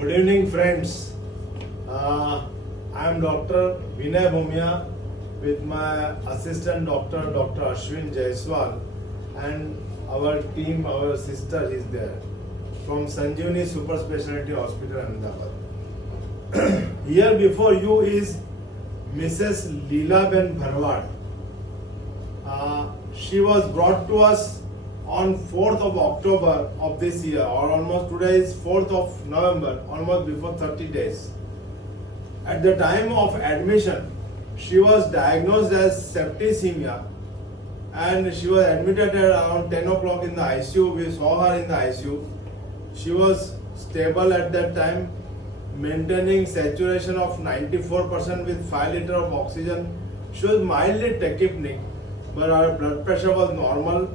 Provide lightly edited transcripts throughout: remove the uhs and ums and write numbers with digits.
Good evening, friends. I am Dr. Vinay Bhumia with my assistant doctor, Dr. Ashwin Jaiswal, and our team, our sister is there from Sanjeevani Super Speciality Hospital, Ahmedabad. Here before you is Mrs. Leela Ben Bharwad. She was brought to us on 4th of October of this year, or almost today is 4th of November, almost before 30 days. At the time of admission, she was diagnosed as septicemia and she was admitted at around 10 o'clock in the ICU. We saw her in the ICU. She was stable at that time, maintaining saturation of 94% with 5 liters of oxygen. She was mildly tachypneic, but her blood pressure was normal.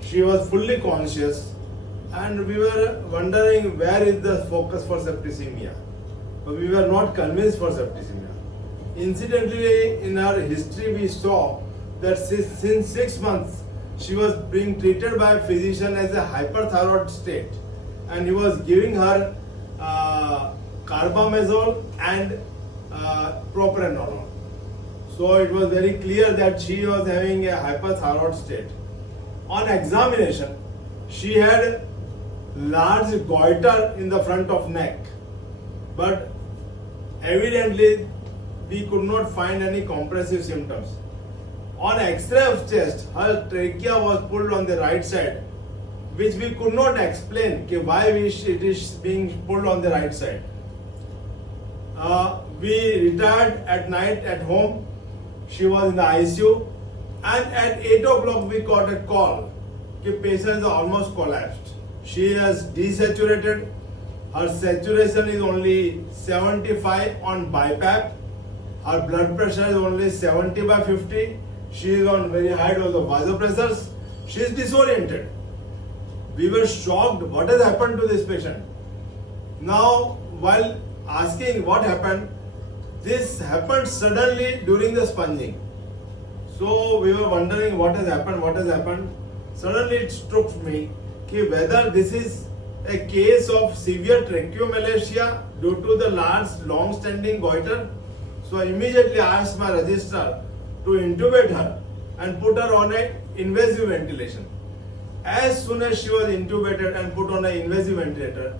She was fully conscious, and we were wondering where is the focus for septicemia. But we were not convinced for septicemia. Incidentally, in her history, we saw that since 6 months, she was being treated by a physician as a hyperthyroid state, and he was giving her carbamazole and propranolol. So it was very clear that she was having a hyperthyroid state. On examination, she had large goiter in the front of neck, but evidently we could not find any compressive symptoms. On X-ray of chest, her trachea was pulled on the right side, which we could not explain why it is being pulled on the right side. We retired at night at home. She was in the ICU, and at 8 o'clock we got a call that patient is almost collapsed. She has desaturated. Her saturation is only 75 on BiPAP. Her blood pressure is only 70/50. She is on very high dose of vasopressors. She is disoriented. We were shocked. What has happened to this patient? Now, while asking what happened, this happened suddenly during the sponging. So we were wondering what has happened. Suddenly it struck me whether this is a case of severe tracheomalacia due to the large long-standing goiter. So I immediately asked my registrar to intubate her and put her on an invasive ventilation. As soon as she was intubated and put on an invasive ventilator,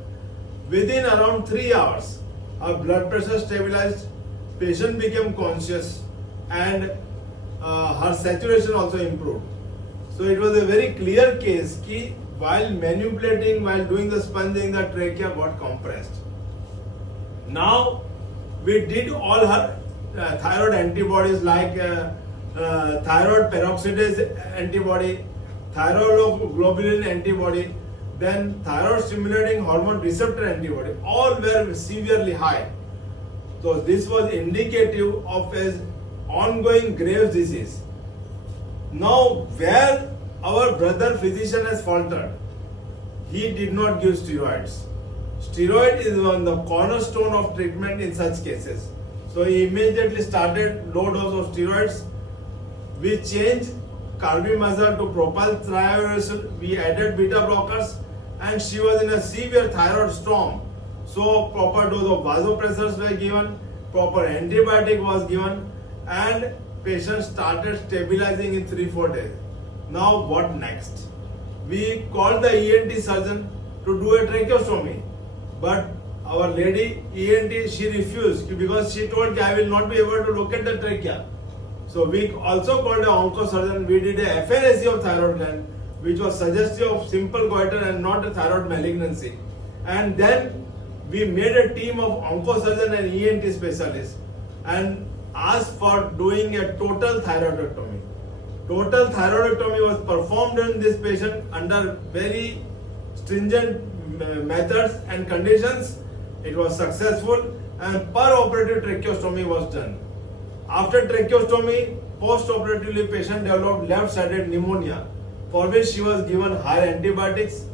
within around 3 hours, her blood pressure stabilized, patient became conscious, and her saturation also improved. So it was a very clear case that while manipulating, while doing the sponging, the trachea got compressed. Now we did all her thyroid antibodies like thyroid peroxidase antibody, thyroglobulin antibody, then thyroid stimulating hormone receptor antibody. All were severely high. So this was indicative of an ongoing Graves' disease. Now, where our brother physician has faltered, he did not give steroids. Steroid is one the cornerstone of treatment in such cases. So he immediately started low dose of steroids. We changed carbimazole to propyl thiouracil. We added beta blockers, and she was in a severe thyroid storm. So proper dose of vasopressors were given, proper antibiotic was given, and patient started stabilizing in 3-4 days. Now what next? We called the ENT surgeon to do a tracheostomy, but our lady ENT, she refused because she told I will not be able to locate the trachea. So we also called an oncosurgeon. We did a FNAC of thyroid gland, which was suggestive of simple goiter and not a thyroid malignancy. And then we made a team of oncosurgeon and ENT specialists and asked for doing a total thyroidectomy. Total thyroidectomy was performed in this patient under very stringent methods and conditions. It was successful, and per-operative tracheostomy was done. After tracheostomy, post-operatively patient developed left-sided pneumonia, for which she was given higher antibiotics.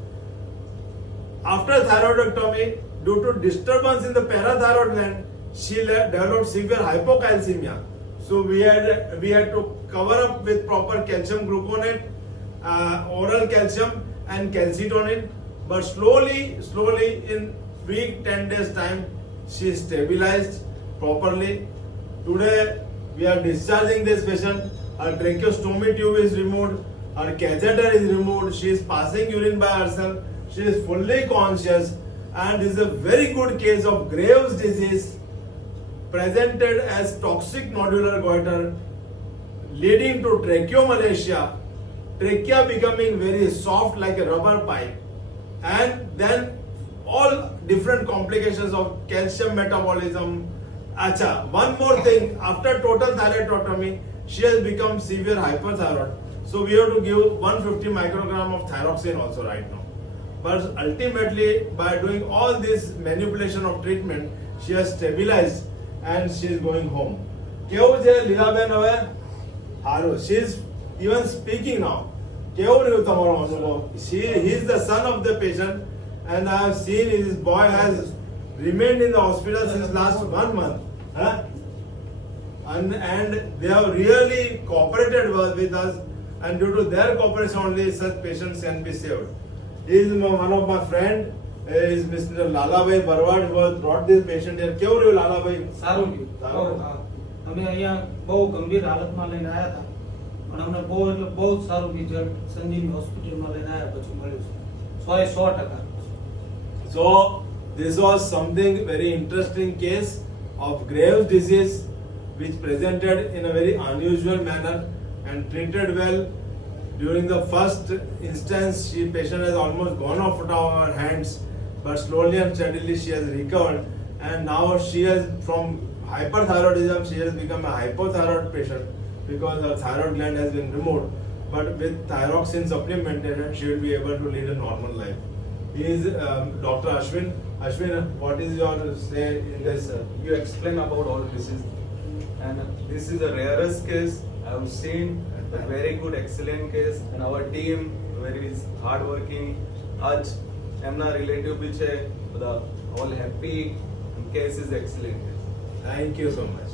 After thyroidectomy, due to disturbance in the parathyroid gland, she developed severe hypocalcemia. So we had to cover up with proper calcium gluconate, oral calcium and calcitonin. but slowly in week 10 days time, she is stabilized properly. Today we are discharging this patient. Her tracheostomy tube is removed. Her catheter is removed. She is passing urine by herself. She is fully conscious, and this is a very good case of Graves' disease presented as toxic nodular goiter leading to tracheomalacia, trachea becoming very soft like a rubber pipe, and then all different complications of calcium metabolism. Acha, one more thing, after total thyroidectomy, she has become severe hyperthyroid. So we have to give 150 microgram of thyroxine also right now. But ultimately, by doing all this manipulation of treatment, she has stabilized and she is going home. કેવું છે લીલાબેન હવે? હારું. She is even speaking now. કેવું રહ્યું તમારો અનુભવ? He is the son of the patient, and I have seen his boy has remained in the hospital since last 1 month. Huh? And they have really cooperated with us, and due to their cooperation only such patients can be saved. He is one of my friend, is Mr. Lalabhai Barwad, who has brought this patient here. કેવું રહ્યું લાલાભાઈ? સારું રહ્યું. અમે અહીંયા બહુ ગંભીર હાલતમાં લઈને આવ્યા હતા, પણ અમને બહુ એટલે બહુ જ સારું રિઝલ્ટ સંજીવની હોસ્પિટલમાં લઈને આવ્યા પછી મળ્યું છે. 100%. So this was something very interesting case of Graves' disease which presented in a very unusual manner and treated well. During the first instance, patient has almost gone off of our hands, but slowly and steadily she has recovered, and now she has, from hyperthyroidism, she has become a hypothyroid patient because her thyroid gland has been removed. But with thyroxine supplementation, she will be able to lead a normal life. He is Dr. Ashwin. Ashwin, what is your say in Yes, this? sir. You explain about all this is, and this is the rarest case I have seen. A very good, excellent case, and our team very hard working. आज एमना relative भी छे, બધા all happy. Case is excellent. Thank you so much.